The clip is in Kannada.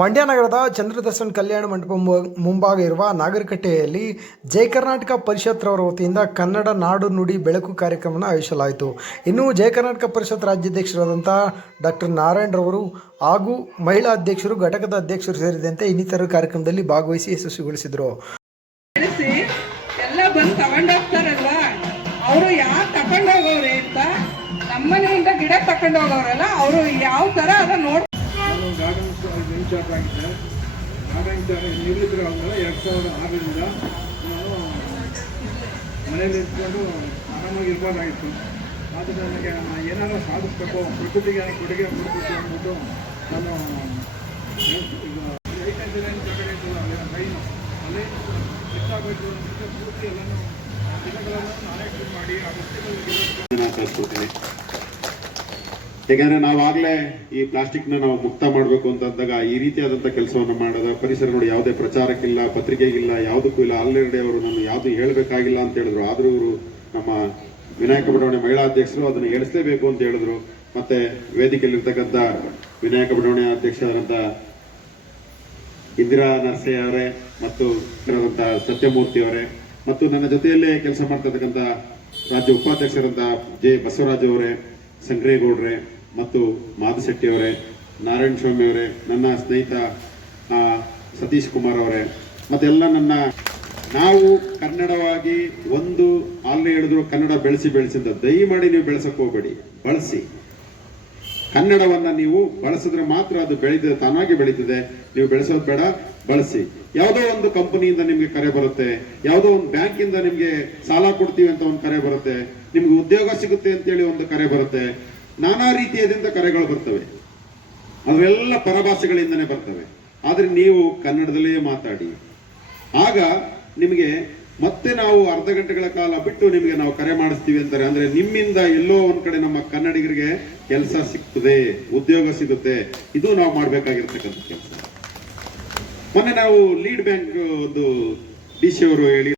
ಮಂಡ್ಯ ನಗರದ ಚಂದ್ರದರ್ಶನ್ ಕಲ್ಯಾಣ ಮಂಟಪ ಮುಂಭಾಗ ಇರುವ ನಾಗರಕಟ್ಟೆಯಲ್ಲಿ ಜಯ ಕರ್ನಾಟಕ ಪರಿಷತ್ರವರ ವತಿಯಿಂದ ಕನ್ನಡ ನಾಡು ನುಡಿ ಬೆಳಕು ಕಾರ್ಯಕ್ರಮವನ್ನು ಆಯೋಜಿಸಲಾಯಿತು. ಇನ್ನು ಜಯ ಕರ್ನಾಟಕ ಪರಿಷತ್ ರಾಜ್ಯಾಧ್ಯಕ್ಷರಾದಂಥ ಡಾಕ್ಟರ್ ನಾರಾಯಣರವರು ಹಾಗೂ ಮಹಿಳಾ ಅಧ್ಯಕ್ಷರು, ಘಟಕದ ಅಧ್ಯಕ್ಷರು ಸೇರಿದಂತೆ ಇನ್ನಿತರ ಕಾರ್ಯಕ್ರಮದಲ್ಲಿ ಭಾಗವಹಿಸಿ ಯಶಸ್ವಿಗೊಳಿಸಿದರು. ಗಿಡ ತಗೊಂಡೋಗವ್ರಲ್ಲ ಅವರು ಯಾವ ತರ ಅದ ನೋಡ್ ನಾನು ಗಾರ್ಡನ್ಸ್ ಇನ್ಚಾರ್ಜ್ ಆಗಿದ್ದೆ ಗಾರ್ಡನ್ ನಿವೃತ್ತರ ಆದಮೇಲೆ ಎರಡು ಸಾವಿರದ ಆರರಿಂದ ನಾನು ಮನೇಲಿ ಇಟ್ಕೊಂಡು ಆರಾಮಾಗಿ ಇರ್ಬೋದಾಗಿತ್ತು ಆದರೆ ನನಗೆ ಏನಾದರೂ ಸಾಧಿಸ್ಬೇಕು, ಪ್ರಕೃತಿಗೆ ನನಗೆ ಕೊಡುಗೆ ಕೊಡಬೇಕು ಅಂದ್ಬಿಟ್ಟು ನಾನು ಅಂತ ಪೂರ್ತಿ ಎಲ್ಲನೂ ದಿನಗಳನ್ನು ನಾನೇ ಮಾಡಿ, ಆ ವಸ್ತುಗಳಿಗೆ ಯಾಕಂದ್ರೆ ನಾವಾಗ್ಲೇ ಈ ಪ್ಲಾಸ್ಟಿಕ್ನ ನಾವು ಮುಕ್ತ ಮಾಡಬೇಕು ಅಂತ ಅಂದಾಗ ಈ ರೀತಿಯಾದಂಥ ಕೆಲಸವನ್ನು ಮಾಡೋದ ಪರಿಸರ ನೋಡಿ ಯಾವುದೇ ಪ್ರಚಾರಕ್ಕಿಲ್ಲ, ಪತ್ರಿಕೆಗಿಲ್ಲ, ಯಾವುದಕ್ಕೂ ಇಲ್ಲ. ಆಲ್ರೆಡಿ ಅವರು ನಾನು ಯಾವ್ದು ಹೇಳಬೇಕಾಗಿಲ್ಲ ಅಂತ ಹೇಳಿದ್ರು. ಆದರೂ ಇವರು ನಮ್ಮ ವಿನಾಯಕ ಬಡಾವಣೆ ಮಹಿಳಾ ಅಧ್ಯಕ್ಷರು ಅದನ್ನು ಹೇಳಿಸಲೇಬೇಕು ಅಂತ ಹೇಳಿದ್ರು. ಮತ್ತೆ ವೇದಿಕೆಯಲ್ಲಿರ್ತಕ್ಕಂಥ ವಿನಾಯಕ ಬಡಾವಣೆ ಅಧ್ಯಕ್ಷರಾದಂಥ ಇಂದಿರಾ ನರ್ಸೆ ಅವರೇ ಮತ್ತು ಇರೋದಂಥ ಸತ್ಯಮೂರ್ತಿ ಅವರೇ ಮತ್ತು ನನ್ನ ಜೊತೆಯಲ್ಲೇ ಕೆಲಸ ಮಾಡ್ತಕ್ಕಂಥ ರಾಜ್ಯ ಉಪಾಧ್ಯಕ್ಷರಂತ ಜೆ ಬಸವರಾಜ್ ಅವರೇ ಸಂಗ್ರೇಗೌಡ್ರೆ ಮತ್ತು ಮಾಧುಶೆಟ್ಟಿ ಅವರೇ ನಾರಾಯಣ ಸ್ವಾಮಿ ಅವರೇ ನನ್ನ ಸ್ನೇಹಿತ ಸತೀಶ್ ಕುಮಾರ್ ಅವರೇ, ಮತ್ತೆಲ್ಲ ನನ್ನ, ನಾವು ಕನ್ನಡವಾಗಿ ಒಂದು ಅಲ್ಲಿ ಹೇಳಿದ್ರು ಕನ್ನಡ ಬೆಳೆಸಿ ಬೆಳೆಸಿದ್ದ. ದಯಮಾಡಿ ನೀವು ಬೆಳೆಸಕ್ ಹೋಗ್ಬೇಡಿ. ಬಳಸಿ. ಕನ್ನಡವನ್ನ ನೀವು ಬಳಸಿದ್ರೆ ಮಾತ್ರ ಅದು ಬೆಳೆದ ತಾನಾಗಿ ಬೆಳೀತದೆ. ನೀವು ಬೆಳೆಸೋದು ಬೇಡ, ಬಳಸಿ. ಯಾವುದೋ ಒಂದು ಕಂಪನಿಯಿಂದ ನಿಮ್ಗೆ ಕರೆ ಬರುತ್ತೆ. ಯಾವುದೋ ಒಂದು ಬ್ಯಾಂಕಿಂದ ನಿಮ್ಗೆ ಸಾಲ ಕೊಡ್ತೀವಿ ಅಂತ ಒಂದು ಕರೆ ಬರುತ್ತೆ. ನಿಮ್ಗೆ ಉದ್ಯೋಗ ಸಿಗುತ್ತೆ ಅಂತೇಳಿ ಒಂದು ಕರೆ ಬರುತ್ತೆ. ನಾನಾ ರೀತಿಯಾದಂತ ಕರೆಗಳು ಬರ್ತವೆ. ಅದರೆಲ್ಲ ಪರಭಾಷೆಗಳಿಂದನೇ ಬರ್ತವೆ. ಆದರೆ ನೀವು ಕನ್ನಡದಲ್ಲೇ ಮಾತಾಡಿ. ಆಗ ನಿಮಗೆ ಮತ್ತೆ ನಾವು ಅರ್ಧ ಗಂಟೆಗಳ ಕಾಲ ಬಿಟ್ಟು ನಿಮಗೆ ನಾವು ಕರೆ ಮಾಡಿಸ್ತೀವಿ ಅಂತಾರೆ. ಅಂದ್ರೆ ನಿಮ್ಮಿಂದ ಎಲ್ಲೋ ಒಂದ್ ಕಡೆ ನಮ್ಮ ಕನ್ನಡಿಗರಿಗೆ ಕೆಲಸ ಸಿಗ್ತದೆ ಉದ್ಯೋಗ ಸಿಗುತ್ತೆ. ಇದು ನಾವು ಮಾಡ್ಬೇಕಾಗಿರ್ತಕ್ಕಂಥ ಕೆಲಸ. ಮೊನ್ನೆ ನಾವು ಲೀಡ್ ಬ್ಯಾಂಕ್ ಒಂದು ಡಿ ಸಿ ಅವರು ಹೇಳಿ